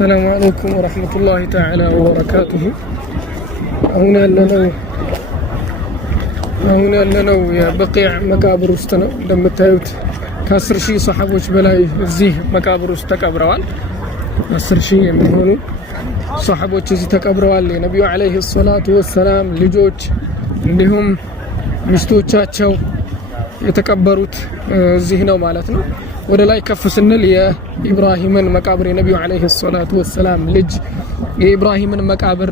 السلام عليكم ورحمة الله تعالى وبركاته. هنا لنا يا بقيع مقابر وستنا لما تايوت كسر شيء صحابوش بلاي زيه مقابر وستكبروال كسر شيء يمهونو صحابوش زي تكبروال النبي عليه الصلاة والسلام لجوج عندهم مستوچاچو የተቀበሩት እዚህ ነው ማለት ነው። ወደ ላይ ከፍ ስንል የኢብራሂምን መቃብር የነብዩ አለይሂ ሰላቱ ወሰለም ልጅ የኢብራሂምን መቃብር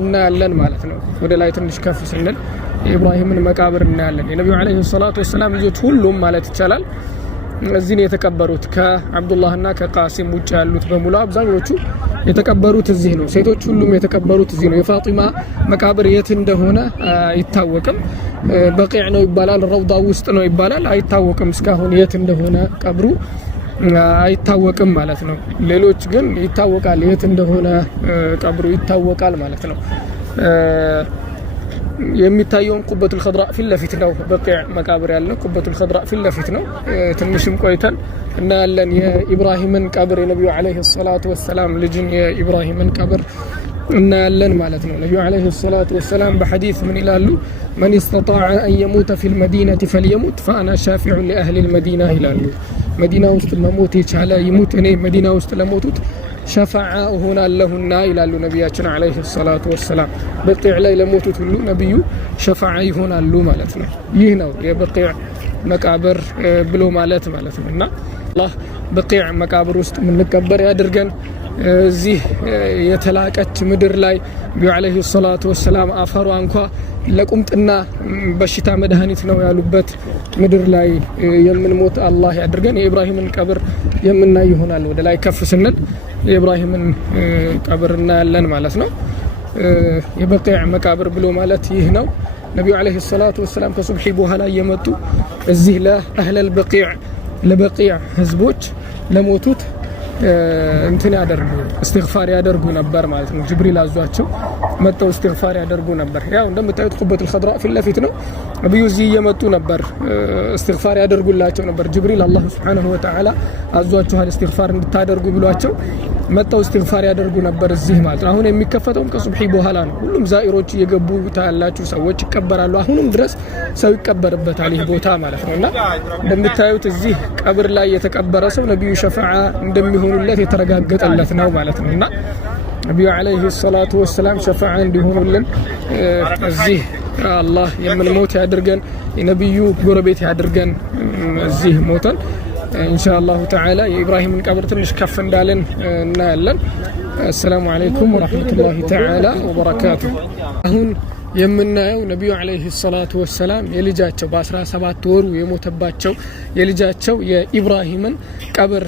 እናያለን ማለት ነው። ወደ ላይ ትንሽ ከፍ ስንል የኢብራሂምን መቃብር እናያለን። የነብዩ አለይሂ ሰላቱ ወሰለም ልጆች ሁሉም ማለት ይቻላል እዚህ ነው የተቀበሩት። ከአብዱላህና ከቃሲም ውጭ ያሉት በሙሉ አብዛኞቹ የተቀበሩት እዚህ ነው። ሴቶች ሁሉም የተቀበሩት እዚህ ነው። የፋጢማ መቃብር የት እንደሆነ አይታወቅም። በቂዕ ነው ይባላል፣ ረውዳ ውስጥ ነው ይባላል፣ አይታወቅም። እስካሁን የት እንደሆነ ቀብሩ አይታወቅም ማለት ነው። ሌሎች ግን ይታወቃል፣ የት እንደሆነ ቀብሩ ይታወቃል ማለት ነው። የሚታየው ቁበቱል ኸድራ ፊት ለፊት ነው። በቂዕ መቃብር ያለው ቁበቱል ኸድራ ፊት ለፊት ነው። ትንሽም ቆይተን እናያለን የኢብራሂምን ቀብር የነብዩ አለይሂ ሰላቱ ወሰለም ልጅን የኢብራሂምን ቀብር እናያለን ማለት ነው። ነብዩ አለይሂ ሰላቱ ወሰለም በሐዲስ ምን ይላሉ? من استطاع أن يموت في المدينة فليموت فأنا شافع لأهل المدينة ይላሉ። መዲና ውስጥ መሞት የቻለ ይሙት፣ እኔ መዲና ውስጥ ለሞቱት ሸፋዓ እሆናለሁና ይላሉ ነብያችን አለይሂ ሰላቱ ወሰለም። በቂዕ ላይ ለሞቱት ሁሉ ነብዩ ሸፋዓ ይሆናሉ ማለት ነው። ይህ ነው የበቂዕ መቃብር ብሎ ማለት ነው። እና አላህ በቂዕ መቃብር ውስጥ ምንቀበር ያድርገን። እዚህ የተላቀች ምድር ላይ ነብዩ አለይሂ ሰላቱ ወሰለም አፈሯ እንኳን ለቁምጥና በሽታ መድኃኒት ነው ያሉበት ምድር ላይ የምንሞት አላህ ያድርገን። የኢብራሂምን ቀብር የምናይ ይሆናል። ወደ ላይ ከፍ ስንል የኢብራሂምን ቀብር እናያለን ማለት ነው። የበቂዕ መቃብር ብሎ ማለት ይህ ነው። ነብዩ አለይሂ ሰላቱ ወሰለም ከሱብሂ በኋላ እየመጡ እዚህ ለአህለል በቂዕ ለበቂዕ ህዝቦች ለሞቱት እንትን ያደርጉ እስትግፋር ያደርጉ ነበር ማለት ነው። ጅብሪል አዟቸው መጥተው እስትግፋር ያደርጉ ነበር። ያው እንደምታዩት ቁበቱል ኸድራ ፊት ለፊት ነው። ነብዩ እዚህ እየመጡ ነበር እስትግፋር ያደርጉላቸው ነበር። ጅብሪል አላህ ሱብሓነሁ ወተዓላ አዟቸዋል እስትግፋር እንድታደርጉ ብሏቸው መጥተው እስትግፋር ያደርጉ ነበር እዚህ ማለት ነው። አሁን የሚከፈተው ከሱብሂ በኋላ ነው። ሁሉም ዛኢሮች እየገቡ ታያላችሁ፣ ሰዎች ይቀበራሉ። አሁንም ድረስ ሰው ይቀበርበታል ይህ ቦታ ማለት ነውና እንደምታዩት እዚህ ቀብር ላይ የተቀበረ ሰው ነብዩ ሸፋዓ እንደሚሆኑለት የተረጋገጠለት ነው ማለት ነውና ነብዩ አለይሂ ሰላቱ ወሰለም ሸፋዓ እንዲሆኑልን እዚህ አላህ የምንሞት ያድርገን። የነብዩ ጎረቤት ያድርገን። እዚህ ሞተን ኢንሻአላሁ ተዓላ የኢብራሂምን ቀብር ትንሽ ከፍ እንዳለን እናያለን። አሰላሙ አለይኩም ወራህመቱላሂ ተዓላ ወበረካቱ። አሁን የምናየው ነብዩ አለይሂ ሰላቱ ወሰለም የልጃቸው በ17 ወሩ የሞተባቸው የልጃቸው የኢብራሂምን ቀብር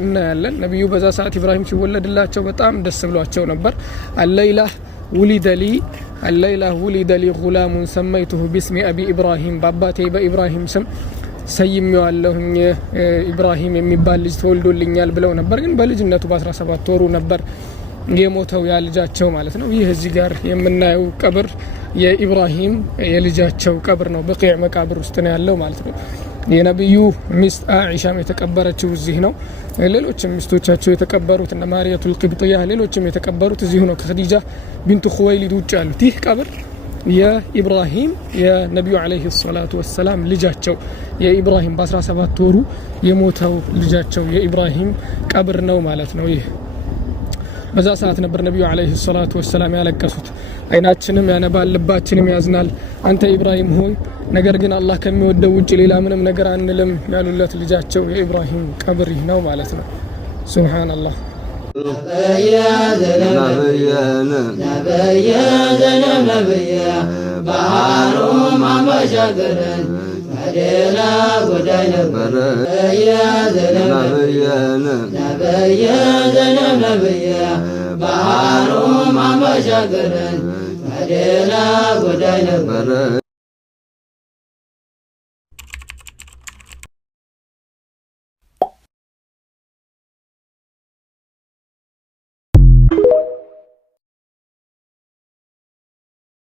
እናያለን። ነብዩ በዛ ሰዓት ኢብራሂም ሲወለድላቸው በጣም ደስ ብሏቸው ነበር። አለይላ ውሊደ ሊ ጉላሙን ሰመይቱሁ ቢስሚ አቢ ኢብራሂም፣ በአባቴ በኢብራሂም ስም ሰይሜዋለሁኝ ኢብራሂም የሚባል ልጅ ተወልዶልኛል ብለው ነበር። ግን በልጅነቱ በ17 ወሩ ነበር የሞተው ያ ልጃቸው ማለት ነው። ይህ እዚህ ጋር የምናየው ቀብር የኢብራሂም የልጃቸው ቀብር ነው። በቂዕ መቃብር ውስጥ ነው ያለው ማለት ነው። የነብዩ ሚስት አኢሻም የተቀበረችው እዚህ ነው። ሌሎችም ሚስቶቻቸው የተቀበሩት እነ ማርያቱል ቂብጥያ ሌሎችም የተቀበሩት እዚህ ነው። ከኸዲጃ ቢንቱ ኹወይሊድ ውጭ ያሉት ይህ ቀብር የኢብራሂም የነብዩ አለይሂ ሰላቱ ወሰለም ልጃቸው የኢብራሂም በ17 ወሩ የሞተው ልጃቸው የኢብራሂም ቀብር ነው ማለት ነው። ይህ በዛ ሰዓት ነበር ነብዩ አለይሂ ሰላቱ ወሰለም ያለቀሱት። አይናችንም ያነባል፣ ልባችንም ያዝናል። አንተ ኢብራሂም ሆይ ነገር ግን አላህ ከሚወደው ውጪ ሌላ ምንም ነገር አንልም ያሉለት ልጃቸው የኢብራሂም ቀብር ይህ ነው ማለት ነው። ሱብሃንአላህ ባህሩም አመሻገረን መዲና ጎዳይ ነበረ ነብየ ባህሩም አመሻገረን መዲና ጎዳይ ነበረ